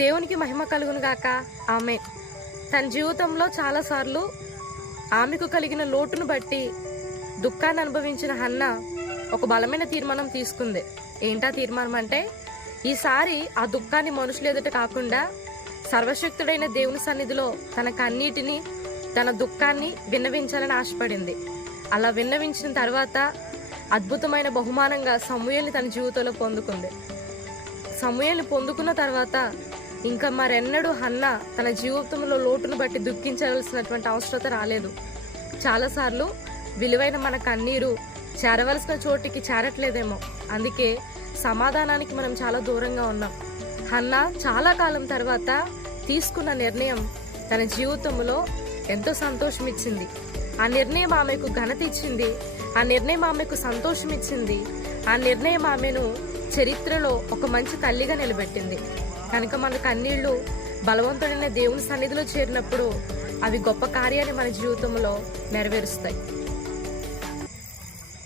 దేవునికి మహిమ కలుగును గాక. ఆమె తన జీవితంలో చాలాసార్లు ఆమెకు కలిగిన లోటును బట్టి దుఃఖాన్ని అనుభవించిన హన్న ఒక బలమైన తీర్మానం తీసుకుంది. ఏంటా తీర్మానం అంటే, ఈసారి ఆ దుఃఖాన్ని మనుషులు ఎదుట కాకుండా సర్వశక్తుడైన దేవుని సన్నిధిలో తన కన్నీటిని, తన దుఃఖాన్ని విన్నవించాలని ఆశపడింది. అలా విన్నవించిన తర్వాత అద్భుతమైన బహుమానంగా సమూయేలుని తన జీవితంలో పొందుకుంది. సమూయేలుని పొందుకున్న తర్వాత ఇంకా మరెన్నడూ హన్న తన జీవితంలో లోటును బట్టి దుఃఖించవలసినటువంటి అవసరత రాలేదు. చాలాసార్లు విలువైన మన కన్నీరు చేరవలసిన చోటికి చేరట్లేదేమో, అందుకే సమాధానానికి మనం చాలా దూరంగా ఉన్నాం. హన్న చాలా కాలం తర్వాత తీసుకున్న నిర్ణయం తన జీవితంలో ఎంతో సంతోషం ఇచ్చింది. ఆ నిర్ణయం ఆమెకు ఘనత ఇచ్చింది. ఆ నిర్ణయం ఆమెకు సంతోషం ఇచ్చింది. ఆ నిర్ణయం ఆమెను చరిత్రలో ఒక మంచి తల్లిగా నిలబెట్టింది. కనుక మన కన్నీళ్లు బలవంతుడైన దేవుని సన్నిధిలో చేరినప్పుడు అవి గొప్ప కార్యాన్ని మన జీవితంలో నెరవేరుస్తాయి.